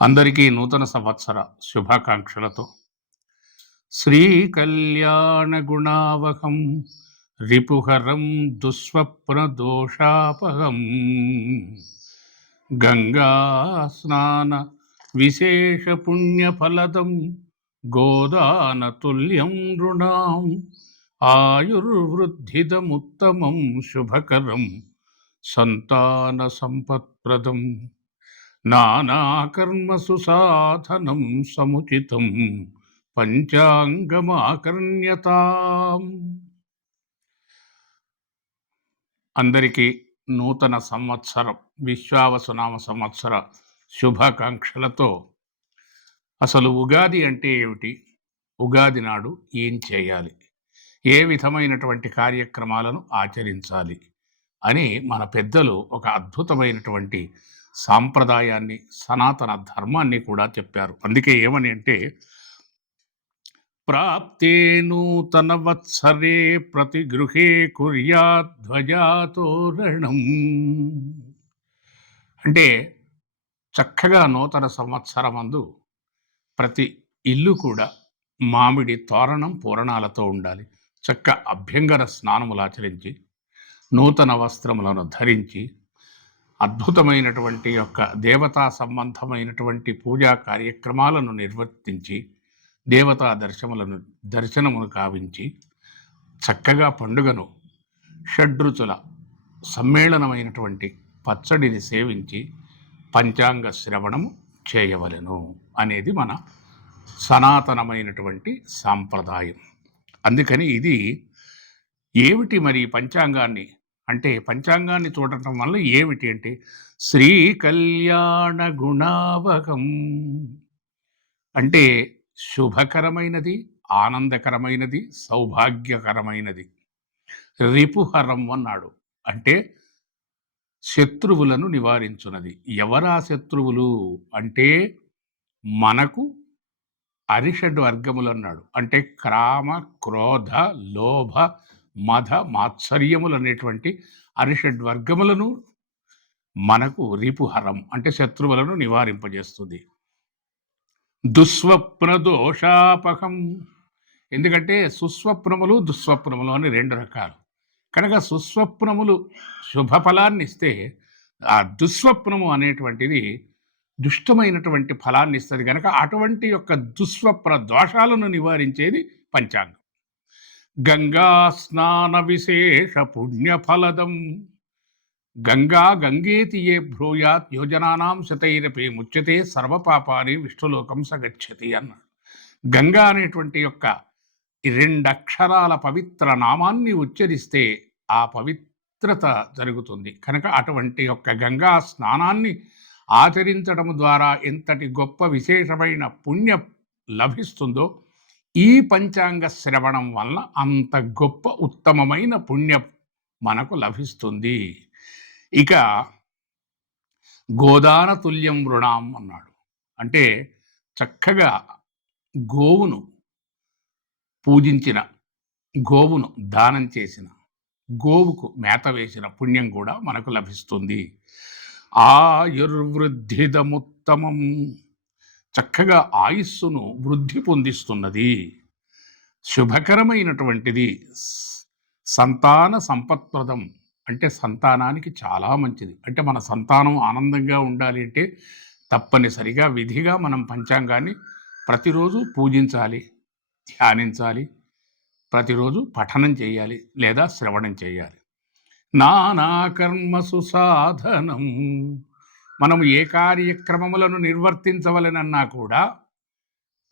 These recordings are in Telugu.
అందరికీ నూతన సంవత్సర శుభాకాంక్షలతో. శ్రీ కళ్యాణ గుణావహం రిపుహరం దుస్వప్న దోషాపహం గంగా స్నాన విశేష పుణ్యఫలదం గోదాన తుల్యం నృణాం ఆయుర్వృద్ధిదముత్తమం శుభకరం సంతాన సంపత్ప్రదం. నానాకర్మసు సాధనం సముచితం పంచాంగమాకర్ణ్యతాం. అందరికీ నూతన సంవత్సరం విశ్వావసునామ సంవత్సర శుభాకాంక్షలతో అసలు ఉగాది అంటే ఏమిటి? ఉగాది నాడు ఏం చేయాలి? ఏ విధమైనటువంటి కార్యక్రమాలను ఆచరించాలి? అని మన పెద్దలు ఒక అద్భుతమైనటువంటి సాంప్రదాయాన్ని సనాతన ధర్మాన్ని కూడా చెప్పారు. అందుకే ఏమని అంటే ప్రాప్తే నూతన వత్సరే ప్రతి గృహే కుర్యాధ్వజాతోరణం అంటే చక్కగా నూతన సంవత్సరమందు ప్రతి ఇల్లు కూడా మామిడి తోరణం పూరణాలతో ఉండాలి. చక్క అభ్యంగర స్నానములు ఆచరించి నూతన వస్త్రములను ధరించి అద్భుతమైనటువంటి యొక్క దేవతా సంబంధమైనటువంటి పూజా కార్యక్రమాలను నిర్వర్తించి దేవతా దర్శనములను దర్శనమును కావించి చక్కగా పండుగను షడ్రుచుల సమ్మేళనమైనటువంటి పచ్చడిని సేవించి పంచాంగ శ్రవణము చేయవలెను అనేది మన సనాతనమైనటువంటి సాంప్రదాయం. అందుకని ఇది ఏమిటి మరి పంచాంగాన్ని అంటే పంచాంగాన్ని చూడటం వల్ల ఏమిటి అంటే శ్రీ కళ్యాణ గుణావకం అంటే శుభకరమైనది ఆనందకరమైనది సౌభాగ్యకరమైనది. రిపుహరం అన్నాడు. అంటే శత్రువులను నివారించున్నది ఎవరా శత్రువులు? అంటే మనకు అరిషడ్ వర్గములు అన్నాడు అంటే క్రామ క్రోధ లోభ మధ మాత్సర్యములు అనేటువంటి అరిషడ్ వర్గములను మనకు రిపుహరం అంటే శత్రువులను నివారింపజేస్తుంది. దుస్వప్న దోషాపకం ఎందుకంటే సుస్వప్నములు దుస్వప్నములు అని రెండు రకాలు. కనుక సుస్వప్నములు శుభ ఫలాన్ని ఇస్తే ఆ దుస్వప్నము అనేటువంటిది దుష్టమైనటువంటి ఫలాన్ని ఇస్తుంది కనుక అటువంటి యొక్క దుస్వప్న దోషాలను నివారించేది పంచాంగం. గంగా స్నాన విశేష పుణ్యఫలదం. గంగా గంగేతి ఏ భ్రూయాత్ యోజనానాం శతైరపి ముచ్యతే సర్వపాపాని విష్ణులోకం సగచ్చతి అన్నాడు. గంగా అనేటువంటి యొక్క రెండక్షరాల పవిత్ర నామాన్ని ఉచ్చరిస్తే ఆ పవిత్రత జరుగుతుంది. కనుక అటువంటి యొక్క గంగా స్నానాన్ని ఆచరించడం ద్వారా ఎంతటి గొప్ప విశేషమైన పుణ్యం లభిస్తుందో ఈ పంచాంగ శ్రవణం వల్ల అంత గొప్ప ఉత్తమమైన పుణ్యం మనకు లభిస్తుంది. ఇక గోదాన తుల్యం వృణాం అన్నాడు. అంటే చక్కగా గోవును పూజించిన గోవును దానం చేసిన గోవుకు మేత వేసిన పుణ్యం కూడా మనకు లభిస్తుంది. ఆయుర్వృద్ధిదముత్తమం చక్కగా ఆయుస్సును వృద్ధి పొందిస్తున్నది. శుభకరమైనటువంటిది. సంతాన సంపత్ప్రదం అంటే సంతానానికి చాలా మంచిది. అంటే మన సంతానం ఆనందంగా ఉండాలి అంటే తప్పనిసరిగా విధిగా మనం పంచాంగాన్ని ప్రతిరోజు పూజించాలి ధ్యానించాలి ప్రతిరోజు పఠనం చేయాలి లేదా శ్రవణం చేయాలి. నానాకర్మసు సాధనం. మనము ఏ కార్యక్రమములను నిర్వర్తించవలనన్నా కూడా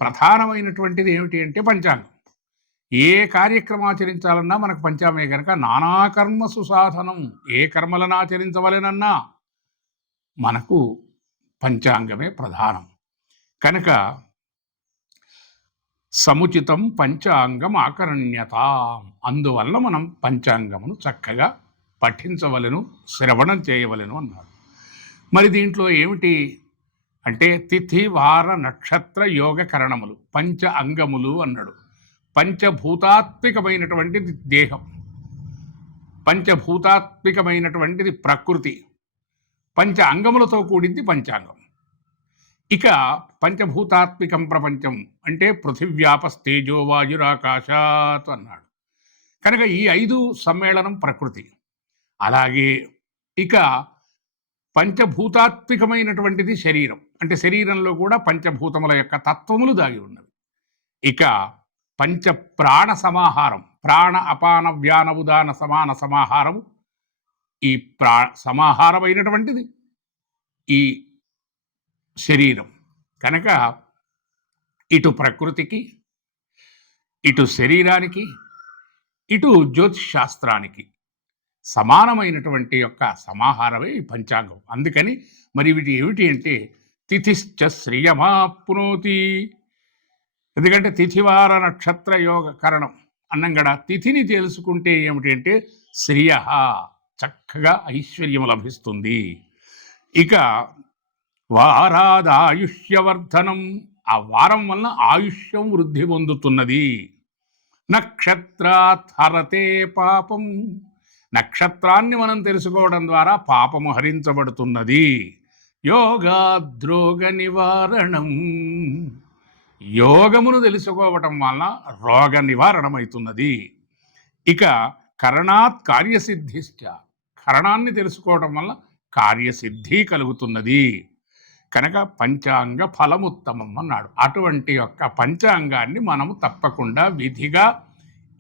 ప్రధానమైనటువంటిది ఏమిటి అంటే పంచాంగం. ఏ కార్యక్రమం ఆచరించాలన్నా మనకు పంచామే కనుక నానాకర్మ సుసాధనం ఏ కర్మలను ఆచరించవలెనన్నా మనకు పంచాంగమే ప్రధానం. కనుక సముచితం పంచాంగం ఆకరణ్యత. అందువల్ల మనం పంచాంగమును చక్కగా పఠించవలను శ్రవణం చేయవలను అన్నాడు మరి దీంట్లో ఏమిటి? అంటే తిథి వార నక్షత్ర యోగ కరణములు పంచ అంగములు అన్నాడు. పంచభూతాత్మికమైనటువంటిది దేహం. పంచభూతాత్మికమైనటువంటిది ప్రకృతి. పంచ అంగములతో కూడింది పంచాంగం. ఇక పంచభూతాత్మికం ప్రపంచం అంటే పృథివ్యాపస్తేజోవాయురాకాశాత్ అన్నాడు. కనుక ఈ ఐదు సమ్మేళనం ప్రకృతి. అలాగే ఇక పంచభూతాత్మికమైనటువంటిది శరీరం. అంటే శరీరంలో కూడా పంచభూతముల యొక్క తత్వములు దాగి ఉన్నవి. ఇక పంచ ప్రాణ సమాహారం ప్రాణ అపాన వ్యాన ఉదాన సమాన సమాహారము ఈ ప్రా సమాహారమైనటువంటిది ఈ శరీరం. కనుక ఇటు ప్రకృతికి ఇటు శరీరానికి ఇటు జ్యోతిష్ శాస్త్రానికి సమానమైనటువంటి యొక్క సమాహారమే ఈ పంచాంగం. అందుకని మరి వీటి ఏమిటి అంటే తిథిశ్చ శ్రియమాప్నోతి ఎందుకంటే తిథివార నక్షత్ర యోగ కరణం అన్నంగడ తిథిని తెలుసుకుంటే ఏమిటి అంటే శ్రియ చక్కగా ఐశ్వర్యం లభిస్తుంది. ఇక వారాదాయుష్యవర్ధనం. ఆ వారం వలన ఆయుష్యం వృద్ధి పొందుతున్నది. నక్షత్రాత్ హరతే పాపం. నక్షత్రాన్ని మనం తెలుసుకోవడం ద్వారా పాపము హరించబడుతున్నది. యోగాద్రోగ నివారణం. యోగమును తెలుసుకోవటం వలన రోగ నివారణమవుతున్నది ఇక కరణాత్ కార్యసిద్ధిష్ట కరణాన్ని తెలుసుకోవటం వల్ల కార్యసిద్ధి కలుగుతున్నది. కనుక పంచాంగ ఫలముత్తమం అన్నాడు. అటువంటి యొక్క పంచాంగాన్ని మనము తప్పకుండా విధిగా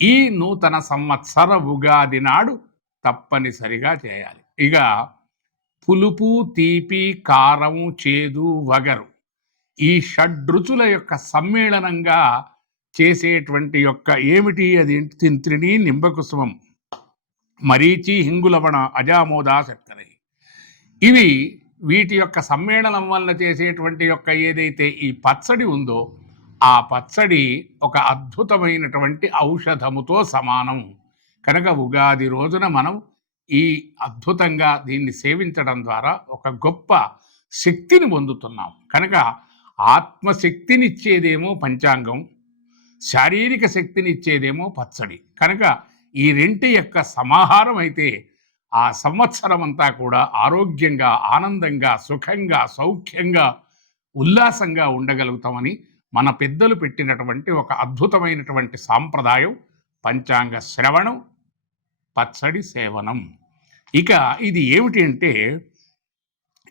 ఈ నూతన సంవత్సర ఉగాది నాడు తప్పనిసరిగా చేయాలి. ఇక పులుపు తీపి కారం చేదు వగరు ఈ షడ్రుచుల యొక్క సమ్మేళనంగా చేసేటువంటి యొక్క ఏమిటి? అది తింత్రిని నింబకుసుమం మరీచి హింగులవణ అజామోదా శర్కర. ఇవి వీటి యొక్క సమ్మేళనం వల్ల చేసేటువంటి యొక్క ఏదైతే ఈ పచ్చడి ఉందో ఆ పచ్చడి ఒక అద్భుతమైనటువంటి ఔషధముతో సమానం. కనుక ఉగాది రోజున మనం ఈ అద్భుతంగా దీన్ని సేవించడం ద్వారా ఒక గొప్ప శక్తిని పొందుతున్నాం. కనుక ఆత్మశక్తినిచ్చేదేమో పంచాంగం శారీరక శక్తినిచ్చేదేమో పచ్చడి. కనుక ఈ రెంటి యొక్క సమాహారం అయితే ఆ సంవత్సరం అంతా కూడా ఆరోగ్యంగా ఆనందంగా సుఖంగా సౌఖ్యంగా ఉల్లాసంగా ఉండగలుగుతామని మన పెద్దలు పెట్టినటువంటి ఒక అద్భుతమైనటువంటి సాంప్రదాయం. పంచాంగ శ్రవణం పచ్చడి సేవనం. ఇక ఇది ఏమిటి అంటే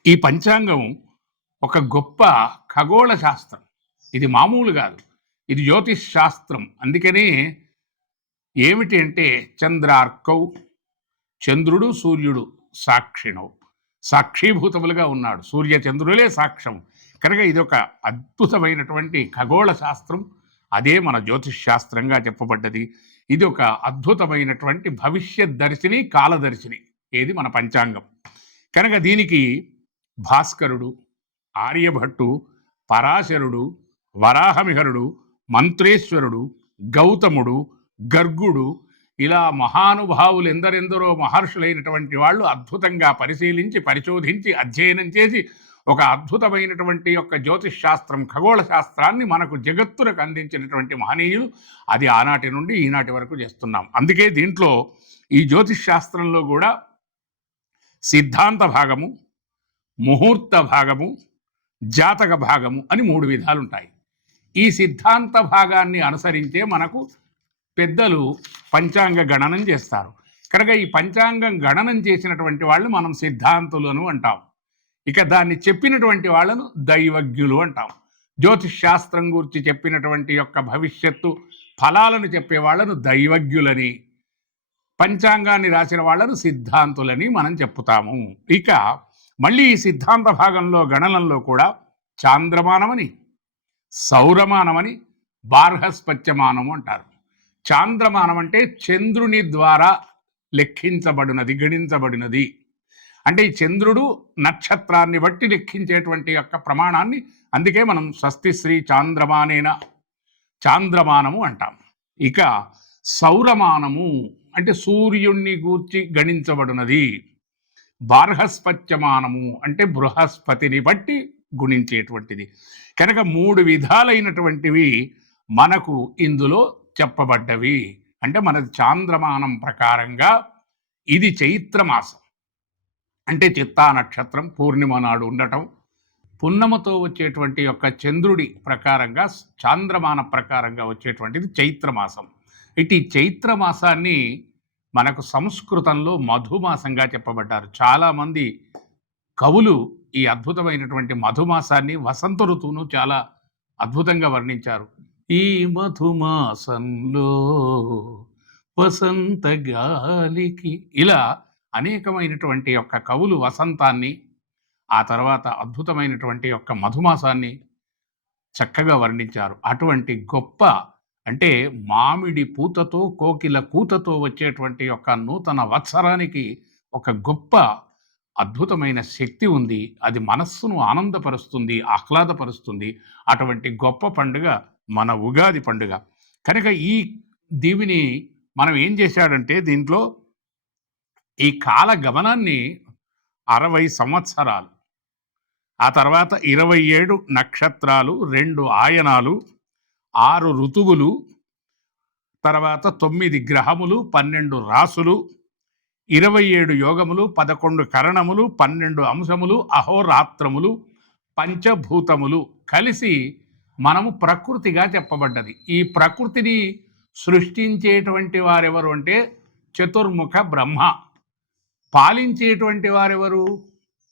ఈ పంచాంగం ఒక గొప్ప ఖగోళ శాస్త్రం. ఇది మామూలు కాదు ఇది జ్యోతిష్ శాస్త్రం. అందుకనే ఏమిటి అంటే చంద్రార్కౌ చంద్రుడు సూర్యుడు సాక్షిణవు సాక్షీభూతములుగా ఉన్నాడు. సూర్య చంద్రులే సాక్ష్యం. కనుక ఇది ఒక అద్భుతమైనటువంటి ఖగోళ శాస్త్రం. అదే మన జ్యోతిష్ శాస్త్రంగా చెప్పబడ్డది. ఇది ఒక అద్భుతమైనటువంటి భవిష్యత్ దర్శిని కాలదర్శిని ఏది మన పంచాంగం. కనుక దీనికి భాస్కరుడు ఆర్యభట్టు పరాశరుడు వరాహమిహరుడు మంత్రేశ్వరుడు గౌతముడు గర్గుడు ఇలా మహానుభావులు ఎందరెందరో మహర్షులైనటువంటి వాళ్ళు అద్భుతంగా పరిశీలించి పరిశోధించి అధ్యయనం చేసి ఒక అద్భుతమైనటువంటి యొక్క జ్యోతిష్ శాస్త్రం ఖగోళ శాస్త్రాన్ని మనకు జగత్తులకు అందించినటువంటి మహనీయులు అది ఆనాటి నుండి ఈనాటి వరకు చేస్తున్నాం. అందుకే దీంట్లో ఈ జ్యోతిష్ శాస్త్రంలో కూడా సిద్ధాంత భాగము ముహూర్త భాగము జాతక భాగము అని మూడు విధాలు ఉంటాయి ఈ సిద్ధాంత భాగాన్ని అనుసరించే మనకు పెద్దలు పంచాంగ గణనం చేస్తారు. కనుక ఈ పంచాంగం గణనం చేసినటువంటి వాళ్ళు మనం సిద్ధాంతులను అంటాం. ఇక దాన్ని చెప్పినటువంటి వాళ్ళను దైవజ్ఞులు అంటాం. జ్యోతిష్ శాస్త్రం గురించి చెప్పినటువంటి యొక్క భవిష్యత్తు ఫలాలను చెప్పే వాళ్ళను దైవజ్ఞులని పంచాంగాన్ని రాసిన వాళ్ళను సిద్ధాంతులని మనం చెప్పుతాము. ఇక మళ్ళీ ఈ సిద్ధాంత భాగంలో గణనంలో కూడా చాంద్రమానమని సౌరమానమని బార్హస్పత్యమానము అంటారు. చాంద్రమానం అంటే చంద్రుని ద్వారా లెక్కించబడినది గణించబడినది. అంటే ఈ చంద్రుడు నక్షత్రాన్ని బట్టి లెక్కించేటువంటి యొక్క ప్రమాణాన్ని అందుకే మనం స్వస్తి శ్రీ చాంద్రమానేన చాంద్రమానము అంటాం. ఇక సౌరమానము అంటే సూర్యుణ్ణి గూర్చి గణించబడినది. బార్హస్పత్యమానము అంటే బృహస్పతిని బట్టి గుణించేటువంటిది. కనుక మూడు విధాలైనటువంటివి మనకు ఇందులో చెప్పబడ్డవి. అంటే మన చాంద్రమానం ప్రకారంగా ఇది చైత్రమాసం. అంటే చిత్తా నక్షత్రం పూర్ణిమ నాడు ఉండటం పున్నమతో వచ్చేటువంటి యొక్క చంద్రుడి ప్రకారంగా చాంద్రమాన ప్రకారంగా వచ్చేటువంటిది చైత్రమాసం. ఇటు ఈ చైత్రమాసాన్ని మనకు సంస్కృతంలో మధుమాసంగా చెప్పబడ్డారు. చాలామంది కవులు ఈ అద్భుతమైనటువంటి మధుమాసాన్ని వసంత ఋతువును చాలా అద్భుతంగా వర్ణించారు. ఈ మధుమాసంలో వసంత గాలికి ఇలా అనేకమైనటువంటి యొక్క కవులు వసంతాన్ని ఆ తర్వాత అద్భుతమైనటువంటి యొక్క మధుమాసాన్ని చక్కగా వర్ణించారు. అటువంటి గొప్ప అంటే మామిడి పూతతో కోకిల కూతతో వచ్చేటువంటి యొక్క నూతన వత్సరానికి ఒక గొప్ప అద్భుతమైన శక్తి ఉంది. అది మనస్సును ఆనందపరుస్తుంది ఆహ్లాదపరుస్తుంది. అటువంటి గొప్ప పండుగ మన ఉగాది పండుగ. కనుక ఈ దీవిని మనం ఏం చేశాడంటే దీంట్లో ఈ కాల గమనాన్ని అరవై సంవత్సరాలు ఆ తర్వాత ఇరవై ఏడు నక్షత్రాలు రెండు ఆయనాలు ఆరు ఋతువులు తర్వాత తొమ్మిది గ్రహములు పన్నెండు రాసులు ఇరవై ఏడు యోగములు పదకొండు కరణములు పన్నెండు అంశములు అహోరాత్రములు పంచభూతములు కలిసి మనము ప్రకృతిగా చెప్పబడ్డది. ఈ ప్రకృతిని సృష్టించేటువంటి వారెవరు అంటే చతుర్ముఖ బ్రహ్మ. పాలించేటువంటి వారెవరు?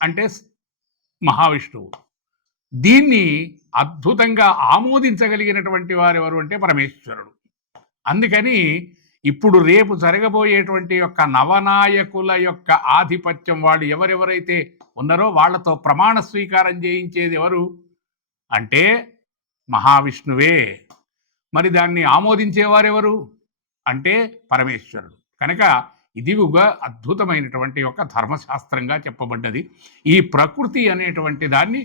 అంటే మహావిష్ణువు. దీన్ని అద్భుతంగా ఆమోదించగలిగినటువంటి వారెవరు అంటే పరమేశ్వరుడు. అందుకని ఇప్పుడు రేపు జరగబోయేటువంటి యొక్క నవనాయకుల యొక్క ఆధిపత్యం వాళ్ళు ఎవరెవరైతే ఉన్నారో వాళ్ళతో ప్రమాణ స్వీకారం చేయించేది ఎవరు? అంటే మహావిష్ణువే. మరి దాన్ని ఆమోదించేవారెవరు? అంటే పరమేశ్వరుడు. కనుక ఇది ఒక అద్భుతమైనటువంటి ఒక ధర్మశాస్త్రంగా చెప్పబడ్డది. ఈ ప్రకృతి అనేటువంటి దాన్ని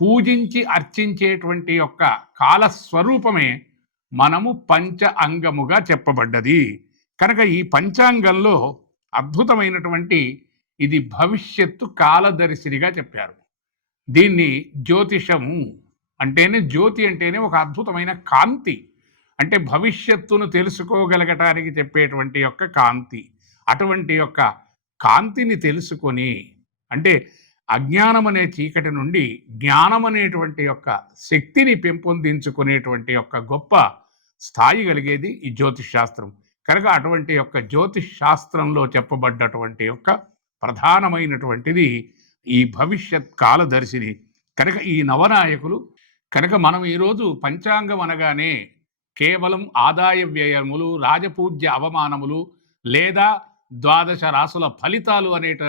పూజించి అర్చించేటువంటి యొక్క కాలస్వరూపమే మనము పంచ అంగముగా చెప్పబడ్డది. కనుక ఈ పంచాంగంలో అద్భుతమైనటువంటి ఇది భవిష్యత్తు కాలదర్శినిగా చెప్పారు. దీన్ని జ్యోతిషము అంటేనే జ్యోతి అంటేనే ఒక అద్భుతమైన కాంతి. అంటే భవిష్యత్తును తెలుసుకోగలగటానికి చెప్పేటువంటి యొక్క కాంతి. అటువంటి యొక్క కాంతిని తెలుసుకొని అంటే అజ్ఞానం అనే చీకటి నుండి జ్ఞానం అనేటువంటి యొక్క శక్తిని పెంపొందించుకునేటువంటి యొక్క గొప్ప స్థాయి కలిగేది ఈ జ్యోతిష్ శాస్త్రం. కనుక అటువంటి యొక్క జ్యోతిష్ శాస్త్రంలో చెప్పబడ్డటువంటి యొక్క ప్రధానమైనటువంటిది ఈ భవిష్యత్ కాలదర్శిని. కనుక ఈ నవనాయకులు కనుక మనం ఈరోజు పంచాంగం అనగానే కేవలం ఆదాయ వ్యయములు రాజపూజ్య అవమానములు లేదా ద్వాదశ రాసుల ఫలితాలు అనేట